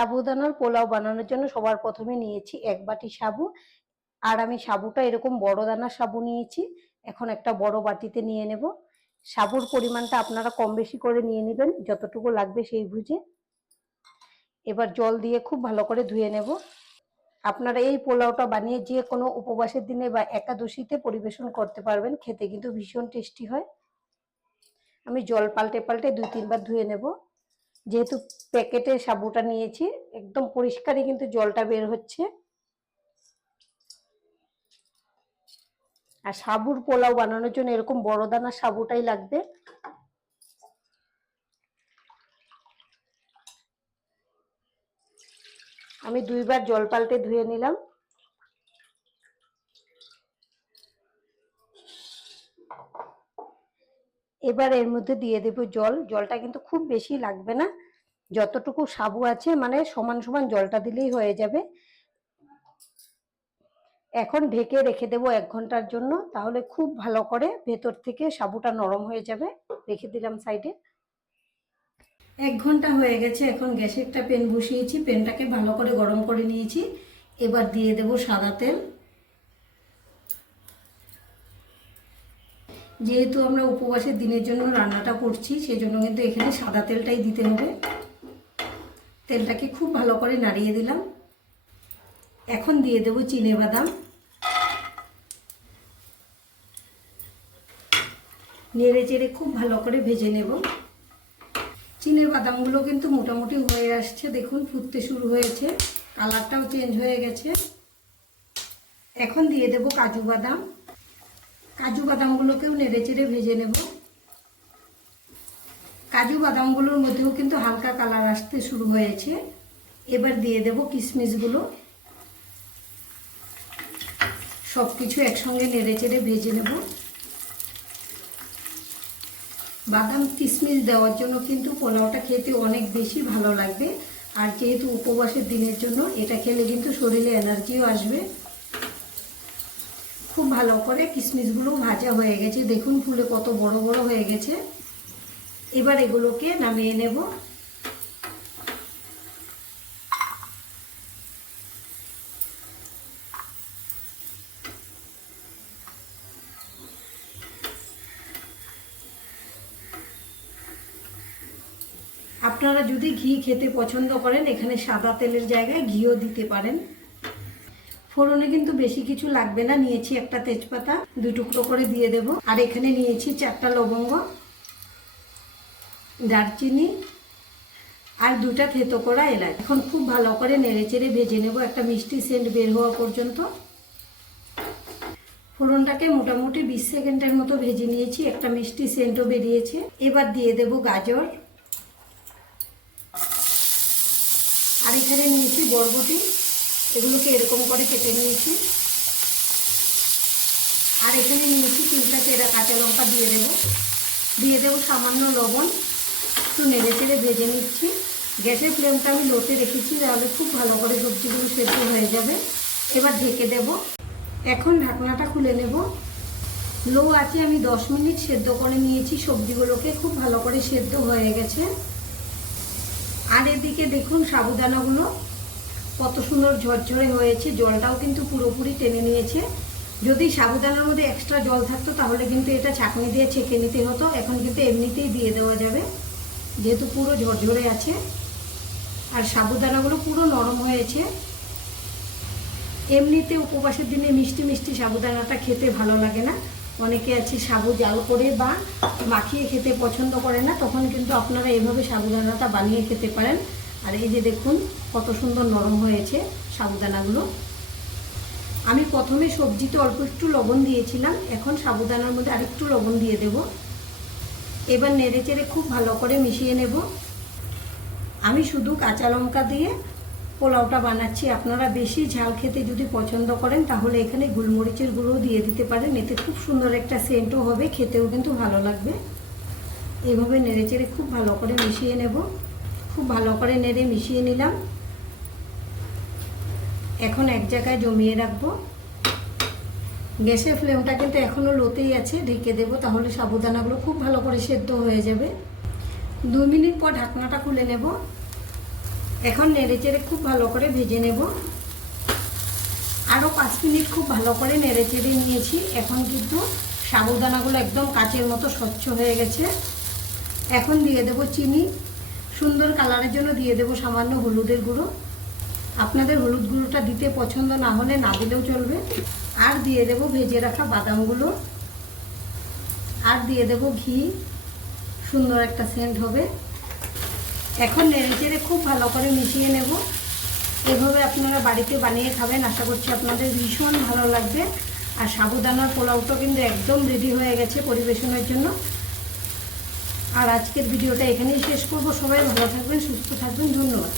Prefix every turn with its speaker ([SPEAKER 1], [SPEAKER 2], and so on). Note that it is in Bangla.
[SPEAKER 1] সাবুদানার পোলাও বানানোর জন্য সবার প্রথমে নিয়েছি এক বাটি সাবু। আর আমি সাবুটা এরকম বড় দানার সাবু নিয়েছি। এখন একটা বড় বাটিতে নিয়ে নেব। সাবুর পরিমাণটা আপনারা কম বেশি করে নিয়ে নেবেন, যতটুকু লাগবে সেই বুঝে। এবার জল দিয়ে খুব ভালো করে ধুয়ে নেব। আপনারা এই পোলাওটা বানিয়ে যে কোনো উপবাসের দিনে বা একাদশীতে পরিবেশন করতে পারবেন, খেতে কিন্তু ভীষণ টেস্টি হয়। আমি জল পাল্টে পাল্টে দুই তিনবার ধুয়ে নেব। যেহেতু প্যাকেটে সাবুটা নিয়েছি, একদম পরিষ্কারই কিন্তু জলটা বের হচ্ছে। আর সাবুর পোলাও বানানোর জন্য এরকম বড় দানার সাবুটাই লাগবে। আমি দুইবার জল পাল্টে ধুয়ে নিলাম। এবার এর মধ্যে দিয়ে দেব জল। জলটা কিন্তু খুব বেশি লাগবে না। যতটুকু সাবু আছে মানে সমান সমান জলটা দিলেই হয়ে যাবে। এখন ঢেকে রেখে দেবো এক ঘণ্টার জন্য, তাহলে খুব ভালো করে ভেতর থেকে সাবুটা নরম হয়ে যাবে। রেখে দিলাম সাইডে। এক ঘণ্টা হয়ে গেছে, এখন গ্যাসে একটা পেন বসিয়েছি। পেনটাকে ভালো করে গরম করে নিয়েছি। এবার দিয়ে দেব সাদা তেল। যেহেতু আমরা উপবাসের দিনের জন্য রান্নাটা করছি সেই জন্য কিন্তু এখানে সাদা তেলটাই দিতে হবে। তেলটাকে খুব ভালো করে নাড়িয়ে দিলাম। এখন দিয়ে দেব চিনে বাদাম। নেড়ে চেড়ে খুব ভালো করে ভেজে নেব। চিনের বাদামগুলো কিন্তু মোটামুটি হয়ে আসছে, দেখুন ফুটতে শুরু হয়েছে। কালারটাও চেঞ্জ হয়ে গেছে। এখন দিয়ে দেব কাজু বাদাম। কাজু বাদামগুলোকেও নেড়ে চেড়ে ভেজে নেব। কাজু বাদামগুলোর মধ্যেও কিন্তু হালকা কালার আসতে শুরু হয়েছে। এবার দিয়ে দেব কিশমিশগুলো। সব কিছু একসঙ্গে নেড়ে চেড়ে ভেজে নেব। বাদাম, কিশমিশ দেওয়ার জন্য কিন্তু পোলাওটা খেতে অনেক বেশি ভালো লাগবে। আর যেহেতু উপবাসের দিনের জন্য, এটা খেলে কিন্তু শরীরে এনার্জিও আসবে। খুব ভালো করে কিশমিশগুলো ভাজা হয়ে গেছে। দেখুন ফুলে কত বড় বড় হয়ে গেছে। এবার এগুলোকে নামিয়ে নেব। আপনারা যদি ঘি খেতে পছন্দ করেন, এখানে সাদা তেলের জায়গায় ঘিও দিতে পারেন। ফোড়নে কিন্তু বেশি কিছু লাগবে না। নিয়েছি একটা তেজপাতা, দুই টুকরো করে দিয়ে দেব। আর এখানে নিয়েছি চারটা লবঙ্গ, দারচিনি আর দুটা থেতো করা এলাচ। এখন খুব ভালো করে নেড়ে চেড়ে ভেজে নেব। একটা মিষ্টি সেন্ট বের হওয়া পর্যন্ত। ফোড়নটাকে মোটামুটি বিশ সেকেন্ডের মতো ভেজে নিয়েছি। একটা মিষ্টি সেন্টও বেরিয়েছে। এবার দিয়ে দেব গাজর। আর এখানে নিয়েছি বরবটি। এগুলোকে এরকম করে কেটে নিয়েছি। আর এখানে নিয়েছি তিনটা চেরা কাঁচা লঙ্কা দিয়ে দেব। দিয়ে দেবো সামান্য লবণ। একটু নেড়ে চেড়ে ভেজে নিচ্ছি। গ্যাসের ফ্লেমটা আমি লোতে রেখেছি, তাহলে খুব ভালো করে সবজিগুলো সেদ্ধ হয়ে যাবে। এবার ঢেকে দেব। এখন ঢাকনাটা খুলে নেব। লো আছে আমি দশ মিনিট সেদ্ধ করে নিয়েছি সবজিগুলোকে। খুব ভালো করে সেদ্ধ হয়ে গেছে। আর এদিকে দেখুন সাবুদানাগুলো। কত সুন্দর ঝরঝরে হয়েছে, জলটাও কিন্তু পুরোপুরি টেনে নিয়েছে। যদি সাবুদানার মধ্যে এক্সট্রা জল থাকতো, তাহলে কিন্তু এটা ছাঁকনি দিয়ে ছেঁকে নিতে হতো। এখন কিন্তু এমনিতেই দিয়ে দেওয়া যাবে, যেহেতু পুরো ঝরঝরে আছে। আর সাবুদানাগুলো পুরো নরম হয়েছে। এমনিতে উপবাসের দিনে মিষ্টি মিষ্টি সাবুদানাটা খেতে ভালো লাগে না। অনেকে আছে সাবু জাল করে বা মাখিয়ে খেতে পছন্দ করে না, তখন কিন্তু আপনারা এভাবে সাবুদানাটা বানিয়ে খেতে পারেন। আর এই যে দেখুন, কত সুন্দর নরম হয়েছে সাবুদানাগুলো। আমি প্রথমে সবজিতে অল্প একটু লবণ দিয়েছিলাম, এখন সাবুদানার মধ্যে আরেকটু লবণ দিয়ে দেব। এবার নেড়ে চেড়ে খুব ভালো করে মিশিয়ে নেব। আমি শুধু কাঁচা লঙ্কা দিয়ে পোলাওটা বানাচ্ছি। আপনারা বেশি ঝাল খেতে যদি পছন্দ করেন, তাহলে এখানে গোলমরিচের গুঁড়ো দিয়ে দিতে পারেন। এতে খুব সুন্দর একটা সেন্টও হবে, খেতেও কিন্তু ভালো লাগবে। এভাবে নেড়ে চেড়ে খুব ভালো করে মিশিয়ে নেব। খুব ভালো করে নেড়ে মিশিয়ে নিলাম। এখন এক জায়গায় জমিয়ে রাখব। গ্যাসের ফ্লেমটা কিন্তু এখনও লোতেই আছে, ঢেকে দেবো, তাহলে সাবুদানাগুলো খুব ভালো করে সেদ্ধ হয়ে যাবে। দু মিনিট পর ঢাকনাটা খুলে নেব। এখন নেড়ে চেড়ে খুব ভালো করে ভেজে নেব। আরও পাঁচ মিনিট খুব ভালো করে নেড়ে চেড়ে নিয়েছি। এখন কিন্তু সাবুদানাগুলো একদম কাচের মতো স্বচ্ছ হয়ে গেছে। এখন দিয়ে দেব চিনি। সুন্দর কালারের জন্য দিয়ে দেব সামান্য হলুদের গুঁড়ো। আপনাদের হলুদ গুঁড়োটা দিতে পছন্দ না হলে না দিলেও চলবে। আর দিয়ে দেব ভেজে রাখা বাদামগুলো। আর দিয়ে দেব ঘি। সুন্দর একটা সেন্ট হবে। এখন নেড়ে চেড়ে খুব ভালো করে মিশিয়ে নেব। এভাবে আপনারা বাড়িতে বানিয়ে খাবেন, আশা করছি আপনাদের ভীষণ ভালো লাগবে। আর সাবুদানার পোলাওটা কিন্তু একদম রেডি হয়ে গেছে পরিবেশনের জন্য। আর আজকের ভিডিওটা এখানেই শেষ করব। সবাই ভালো থাকবেন সুস্থ থাকবেন ধন্যবাদ।